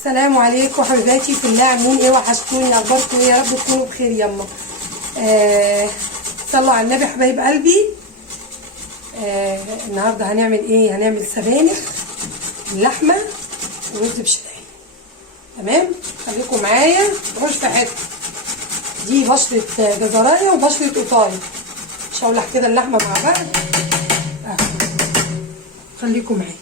السلام عليكم حبيباتي في الله، عاملين ايه؟ وحشتوني، اخباركم ايه؟ يا رب تكونوا بخير. يلا صلوا على النبي حبايب قلبي. النهارده هنعمل ايه؟ هنعمل سبانخ اللحمه ورز بشعريه. تمام، خليكم معايا مش في حته. دي بشره جزرايه وبشره قطايه. شولح كده اللحمه مع بعض. خليكم معايا.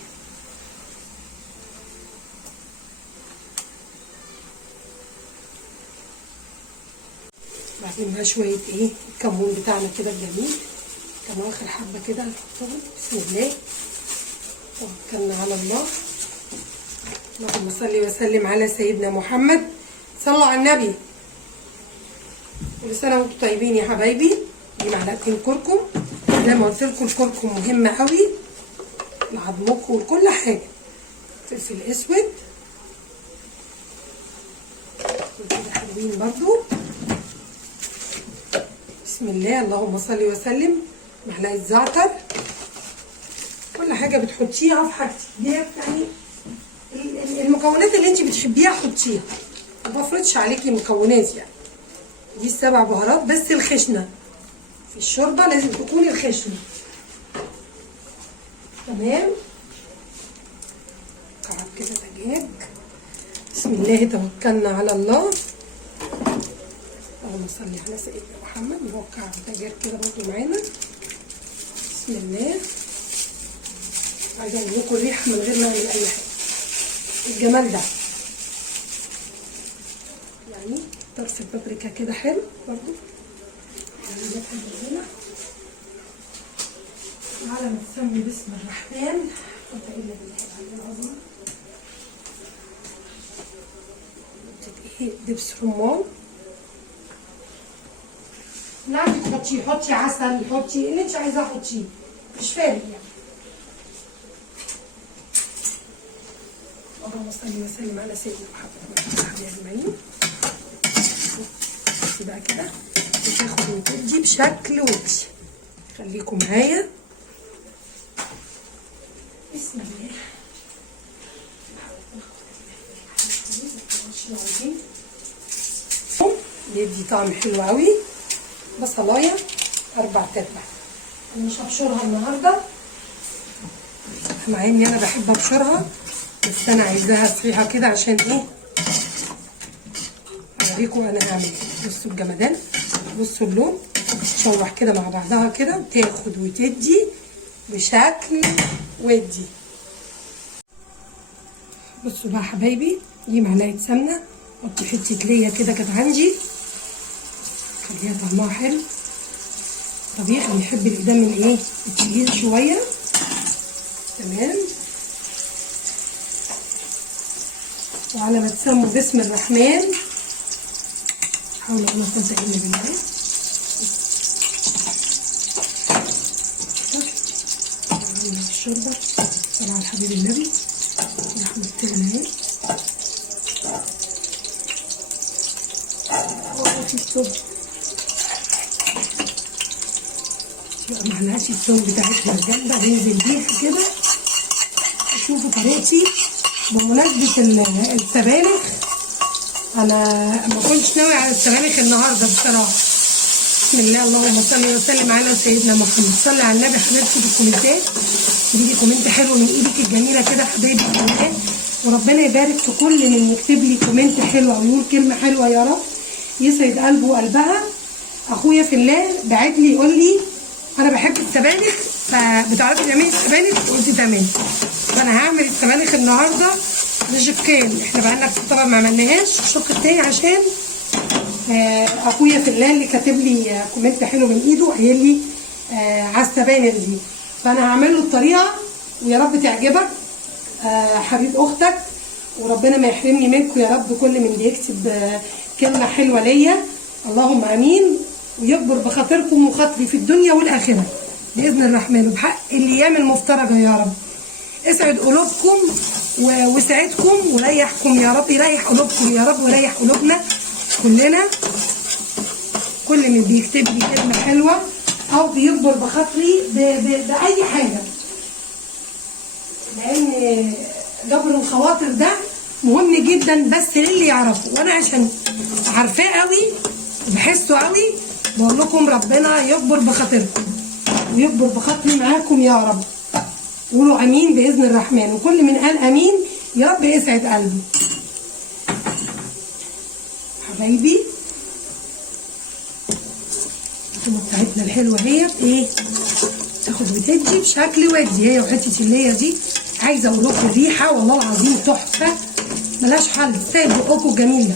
بعدين بقى شويه ايه الكمون بتاعنا كده الجميل، كان اخر حبه كده هنحطهم. بسم الله، توكلنا على الله. اللهم صل وسلم على سيدنا محمد. صلوا على النبي. كل سنه وانتم طيبين يا حبايبي. دي معلقتين كركم، زي ما قلت لكم الكركم مهمه قوي لعظمكم وكل حاجه. فلفل اسود كده حلوين برضو. بسم الله، اللهم صل وسلم. معلقه زعتر. كل حاجه بتحطيها في حاجتك دي، يعني المكونات اللي انت بتحبيها حطيها، ما بفرضش عليكي مكونات. يعني دي السبع بهارات، بس الخشنه في الشوربه لازم تكون الخشنه. تمام، كعب كده دجاج. بسم الله، توكلنا على الله. اللهم صل على سيدنا محمد. هو كعب دجاج كده برضه معانا. بسم الله. عايزه اقول لكم الريحه من غير ما اعمل اي حاجه. الجمال ده يعني طرف البابريكا كده حلو برضه. يعني ده هنا على ما تسمي بسم الرحمن. قلت الا بالله العلي العظيم. ايه دبس رمان. لا انت تحطيه، حطي عسل، حطي اللي انت عايزاه حطيه، مش فارق يعني. اللهم صل وسلم على سيدنا محمد وعلى اله اجمعين. بصي بقى كده بتاخد وتدي بشكل ودي. خليكم معايا. بسم الله. بيدي طعم حلو قوي. بصلايه 4/4. انا مش هبشرها النهارده، مع اني انا بحب ابشرها، بس انا عايزاها صحيحه كده عشان ايه اوريكم انا هعمل ايه. بصوا الجمدان، بصوا اللون. تشوح كده مع بعضها كده وتاخد وتدي بشكل ودي. بصوا بقى حبايبي، دي معلقه سمنه. حط حته ليا كده كانت عندي، خليها طعمها حلو. طبيعي بيحب الإدام الايه التقيل شويه. تمام، وعلى ما تسموا بسم الرحمن. حاولوا ان تنتهي بالله. الشوربه صلى على الحبيب النبي رحمه الله. في الثوم معلقه الثوم بتاعتنا الجامده، بنزل بيها كده. شوفوا طريقتي. بمناسبه السبانخ، انا ما كنتش ناوي على السبانخ النهارده بصراحه. بسم الله، اللهم صل وسلم على سيدنا محمد. صلي على النبي حبيبتي بالكومنتات. تجيبي كومنت حلو من ايدك الجميله كده حبايبي بالله، وربنا يبارك في كل من يكتب لي كومنت حلو او يقول كلمه حلوه. يا رب يسعد قلبه وقلبها. اخويا في الله بعت لي يقول لي انا بحب السبانخ، فبتعرفي تعملي السبانخ؟ قلت تمام. فانا هعمل السبانخ النهارده بشقين. احنا بقالنا كتير طبعا ما عملناهاش الشق التاني، عشان اخويا في الله اللي كاتب لي كومنت حلو من ايده قايل لي على السبانخ دي. فانا هعمل له الطريقه ويا رب تعجبك حبيب اختك، وربنا ما يحرمني منكم يا رب. كل من بيكتب كلمه حلوه ليا اللهم امين، ويكبر بخاطركم وخاطري في الدنيا والاخره باذن الرحمن، وبحق الايام المفترجه يا رب. اسعد قلوبكم وسعدكم وريحكم يا رب. يريح قلوبكم يا رب ويريح قلوبنا كلنا. كل من بيكتب لي كلمه حلوه او بيكبر بخاطري باي حاجه، لان جبر الخواطر ده مهم جدا بس للي يعرفه، وانا عشان عارفاه قوي وبحسه قوي بقول لكم ربنا يكبر بخاطركم ويكبر بخاطري معاكم يا رب. قولوا امين باذن الرحمن، وكل من قال امين يا رب يسعد قلبي. حبايبي الطماطم بتاعتنا الحلوه اهيت ايه تاخد وتدي بشكل ودي، هي وحته اللي هي دي. عايزه اقول لكم الريحه والله العظيم تحفه ملهاش حل، تستاهل بقكم الجميل ده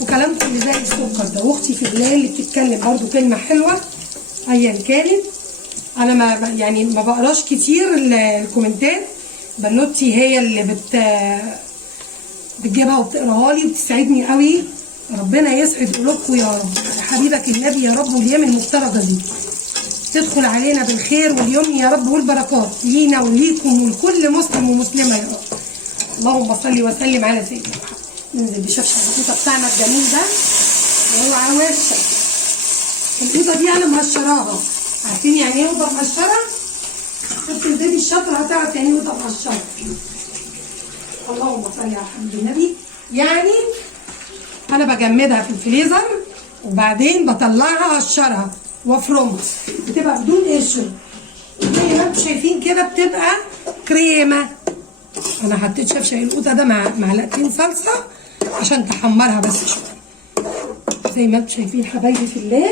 وكلامكم اللي زي السكر ده. واختي في الله اللي بتتكلم برضو كلمه حلوه ايا كانت. انا ما بقراش كتير الكومنتات، بنوتي هي اللي بتجيبها وبتقراها لي وبتسعدني قوي. ربنا يسعد قلوبكم يا رب، حبيبك النبي يا رب، والايام المفترضه دي تدخل علينا بالخير واليمن يا رب والبركات لينا وليكم ولكل مسلم ومسلمه يا رب. اللهم صل وسلم على سيدنا محمد. ننزل بشفشة القوطه بتاعنا الجميل ده وهو على وشك. القوطه دي انا مقشراها، عارفين يعني ايه قوطه مقشره؟ شفت البيبي الشاطر هتعرف يعني ايه قوطه مقشره. اللهم صل على حبيب النبي. يعني انا بجمدها في الفريزر وبعدين بطلعها اقشرها وافرمها، بتبقى بدون قشر زي ما انتم شايفين كده، بتبقى كريمه. انا حطيت شفشق القوطه ده مع معلقتين صلصه عشان تحمرها بس شويه زي ما انتم شايفين حبايبي في الله.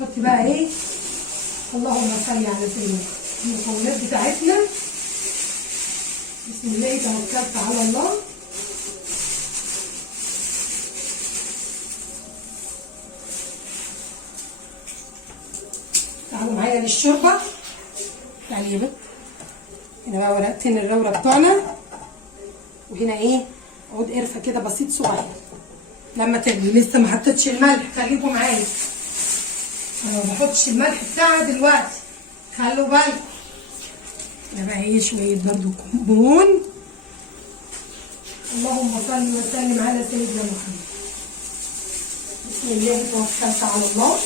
حط بقى ايه، اللهم صل على سيدنا المكونات بتاعتنا. بسم الله توكلت على الله. تعالوا معايا للشوربه. تعالي يا بنت. هنا بقى ورقتين الرورة بتوعنا، وهنا ايه عود قرفه كده بسيط صغير. لما تغلي لسه ما حطيتش الملح، خليكم معايا انا ما بحطش الملح بتاعها دلوقتي، خلوا بالكم. هنا بقى ايه شويه برضو كمون. اللهم صل وسلم على سيدنا محمد. بسم الله توكلت على الله.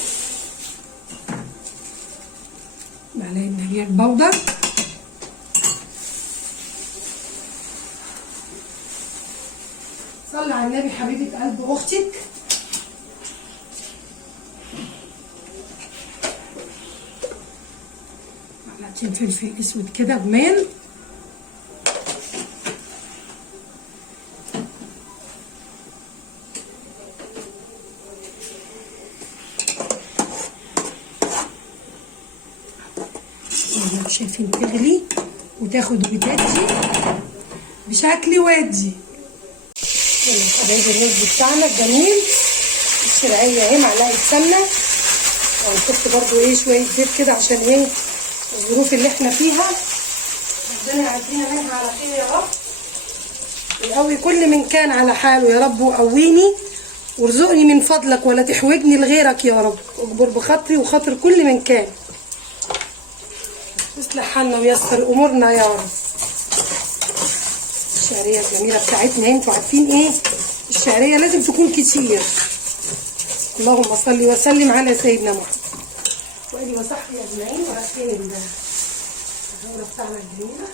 معلقه دقيق بودر، صلي على النبي حبيبه قلب اختك. معلقتين فلفل اسود كده جمال. شايفين تغلي وتاخد وتدي بشكل ودي. حبايبي الرز بتاعنا الجميل، الشرقيه اهي معلقه سمنه، وهنحط برضو ايه شويه زيت كده عشان ايه الظروف اللي احنا فيها. ربنا يعدينا منها على خير يا رب، ويقوي كل من كان على حاله يا رب، وقويني وارزقني من فضلك ولا تحوجني لغيرك يا رب. اجبر بخاطري وخاطر كل من كان، اصلح حالنا ويسر امورنا يا رب. الشعريه الجميله بتاعتنا انتوا عارفين ايه، الشعريه لازم تكون كتير. اللهم صل وسلم على سيدنا محمد وآله وصحبه اجمعين. ورقتين الرورة بتاعنا الجميله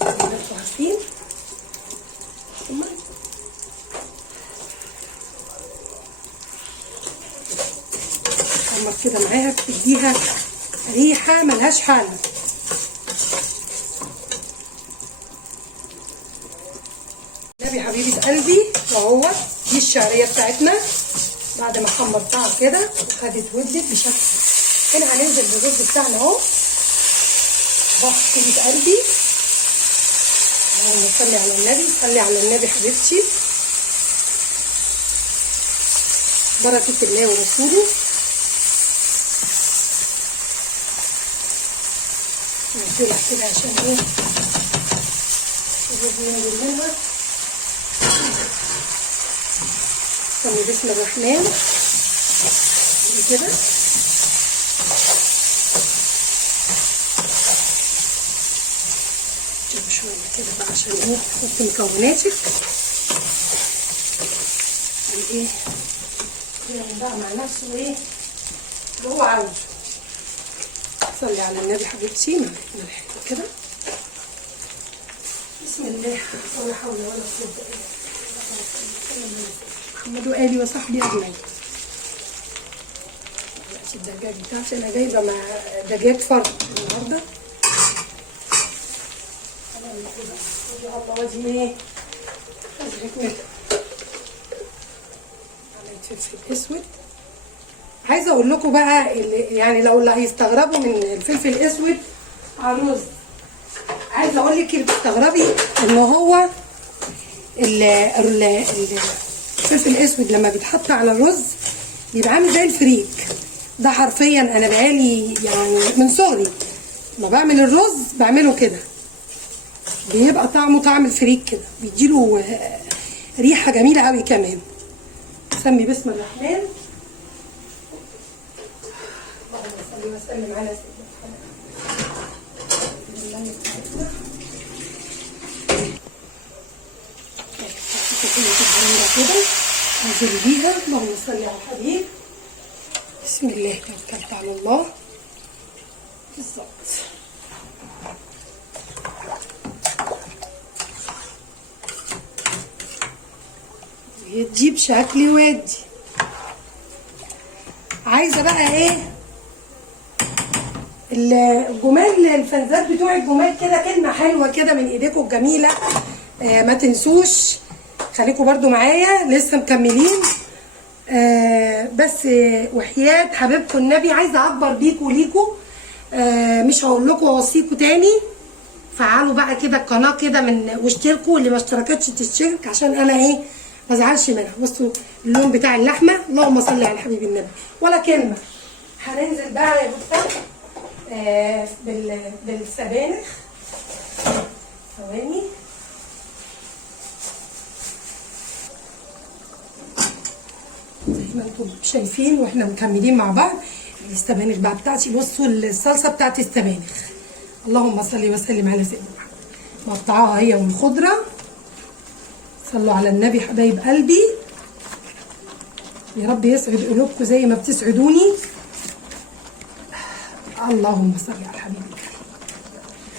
انتوا عارفين. حمر كده معاها بتديها ريحه ملهاش حل. نبي حبيبه قلبي اهو دي الشعريه بتاعتنا بعد ما حمرتها كده وخدت ودت بشكل. هنا هننزل بالرز بتاعنا اهو. حبيبه قلبي اللهم صلي على النبي، صلي على النبي حبيبتي، بركه الله ورسوله. نزلها كده عشان ايه الرز ينزل منها. بسم الرحمن كده. شويه كده بقى عشان ايه تحط مكوناتك ايه يعمل بقى مع نفسه ايه اللي هو عاوزه. صلي على النبي حبيبتي. ملح كده بسم الله. الله ولا حول ولا قوه الا بالله. محمد وآلي وصحبي اجمعين. الدجاج بتاعتي انا جايبه مع دجاج فرد النهارده. الله وادي ايه؟ عملت فلفل اسود. عايزه اقول لكم بقى يعني لو اللي هيستغربوا من الفلفل الاسود على الرز، عايزه اقول لك اللي بتستغربي ان هو الفلفل الاسود لما بيتحط على الرز بيبقى عامل زي الفريك. ده حرفيا انا بقالي يعني من صغري ما بعمل الرز بعمله كده، بيبقى طعمه طعم الفريك كده، بيديله ريحه جميله قوي كمان. سمي بسم الرحمن. اللهم صل وسلم على سيدنا محمد. كده نزل بيها. اللهم صل على الحبيب. بسم الله توكلت على الله. بالظبط. تجيب شكل ودي. عايزه بقى ايه الجمال الفنزات بتوع الجمال كده، كلمه حلوه كده من ايديكم الجميله. ما تنسوش خليكم برضو معايا لسه مكملين. بس وحياة حبيبكم النبي عايزه اكبر بيكم وليكم. مش هقول لكم واوصيكم تاني، فعلوا بقى كده القناه كده واشتركوا، اللي ما اشتركتش تشترك عشان انا ايه ما ازعلش منها. بصوا اللون بتاع اللحمه، اللهم صل على حبيب النبي ولا كلمه. هننزل بقى يا بصوا بالسبانخ. ثواني. زي ما انتم شايفين واحنا مكملين مع بعض السبانخ بقى بتاعتي. بصوا الصلصه بتاعت السبانخ، اللهم صل وسلم على سيدنا محمد. مقطعاها هي والخضره. صلوا على النبي حبايب قلبي. يا رب يسعد قلوبكم زي ما بتسعدوني. اللهم صل على الحبيب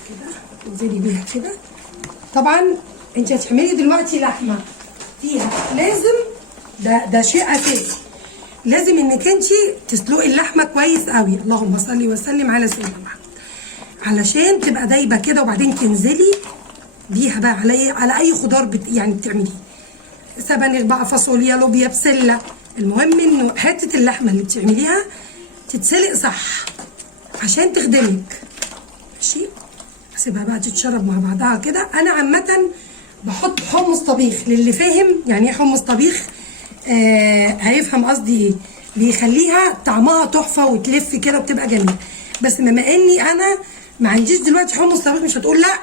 كده. انزلي بيها كده. طبعا انت هتعملي دلوقتي لحمه فيها لازم ده شيء اساسي، لازم انك انت تسلقي اللحمه كويس قوي. اللهم صل وسلم على سيدنا محمد علشان تبقى دايبه كده، وبعدين تنزلي بيها بقى على اي خضار يعني بتعمليه، سبانخ بقى، فاصوليا، لوبيا، بسله. المهم انه حته اللحمه اللي بتعمليها تتسلق صح عشان تخدمك. ماشي. هسيبها بقى تتشرب مع بعضها كده. انا عامه بحط حمص طبيخ، للي فاهم يعني ايه حمص طبيخ هيفهم قصدي ايه. بيخليها طعمها تحفه وتلف كده وبتبقى جميله. بس بما اني انا ما عنديش دلوقتي حمص طبيخ، مش هتقول لا،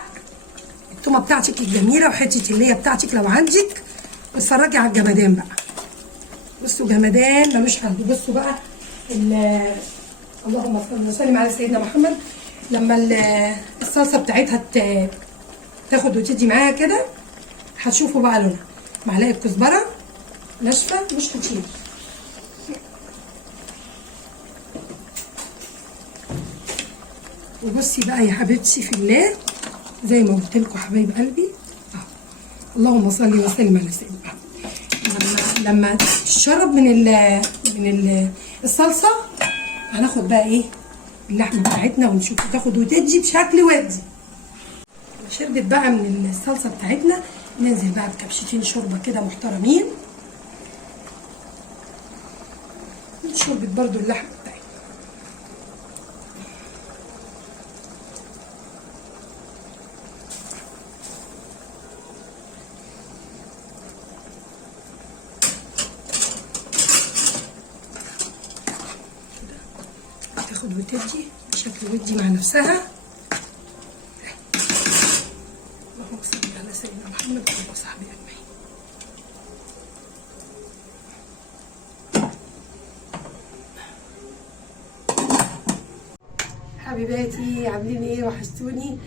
التومه بتاعتك الجميله وحته اللي هي بتاعتك لو عندك. اتفرجي على الجمدان بقى. بصوا جمدان ملوش حل. بصوا بقى اللهم صل وسلم على سيدنا محمد. لما الصلصه بتاعتها تاخد وتدي معاها كده هتشوفوا بقى لونها. معلقه كزبره ناشفه مش كتير. وبصي بقى يا حبيبتي في الله زي ما قلت لكم حبايب قلبي اللهم صل وسلم على سيدنا محمد. لما تشرب من الصلصه هناخد بقى ايه اللحمه بتاعتنا ونشوف تاخد وتدي بشكل ودي. شربت بقى من الصلصه بتاعتنا، ننزل بقى بكبشتين شوربه كده محترمين. شوربه برضو اللحمه بتاعتنا. تاخد وتدي بشكل ودي مع نفسها. اللهم صل على سيدنا محمد وصحبه اجمعين. حبيباتي عاملين ايه؟ وحشتوني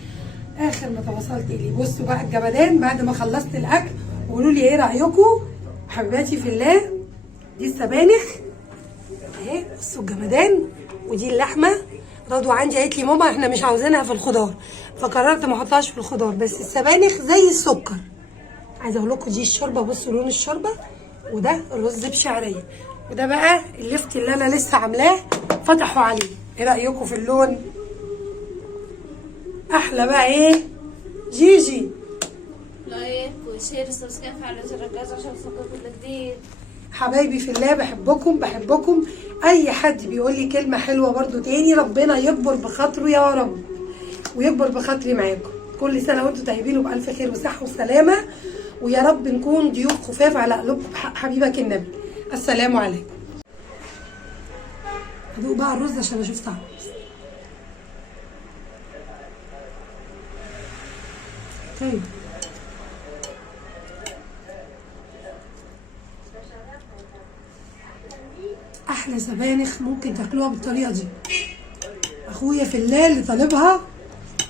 اخر ما تواصلت الي. بصوا بقى الجمدان بعد ما خلصت الاكل، وقولوا لي ايه رايكم حبيباتي في الله. دي السبانخ اهي، بصوا الجمدان. ودي اللحمه رضوى عندي قالت لي ماما احنا مش عاوزينها في الخضار، فقررت ما احطهاش في الخضار. بس السبانخ زي السكر. عايزه اقول لكم دي الشوربه، بصوا لون الشوربه، وده رز بشعريه، وده بقى اللفت اللي انا لسه عاملاه فتحوا عليه. ايه رايكم في اللون؟ احلى بقى ايه جيجي؟ لايك وشير وسبسكرايب على زر الجرس عشان توصلكوا كل جديد. حبايبي في الله، بحبكم بحبكم. اي حد بيقول لي كلمه حلوه برضو تاني ربنا يكبر بخاطره يا رب، ويكبر بخاطري معاكم. كل سنه وانتم طيبين وبالف خير وصحه وسلامه، ويا رب نكون ضيوف خفاف على قلوبكم بحق حبيبك النبي. السلام عليكم. هدوق بقى الرز عشان اشوف طعمه. طيب احلى سبانخ ممكن تاكلوها بالطريقه دي. اخويا في الله اللي طالبها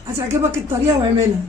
هتعجبك الطريقه واعملها.